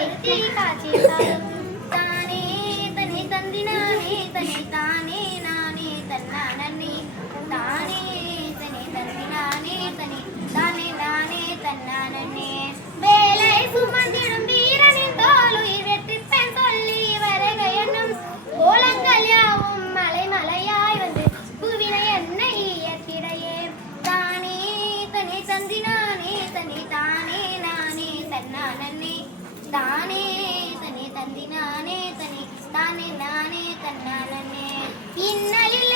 எத்தி காய்ச்சிட்டாலும் தானே தன்னை தந்தினானே தன்னை தானே நானே தன்னானே தானே தன்னை தந்தினானே தன்னை தானே நானே தன்னானே வேலை சுமந்திடும் வீரனின் தோலுயிர் வெற்றிப்பெண் சொல்லி வருக என்னும் கோலங்கள் யாவும் மலை மலையாய் வந்து புவினை என்னை இயற்கிடையே தானே தன்னை தந்தினானே தன்னை தானே நானே தன்னானே தானே தன்னை தந்தினானே தன்னை தானே நானே தன்னானே இன்னலில்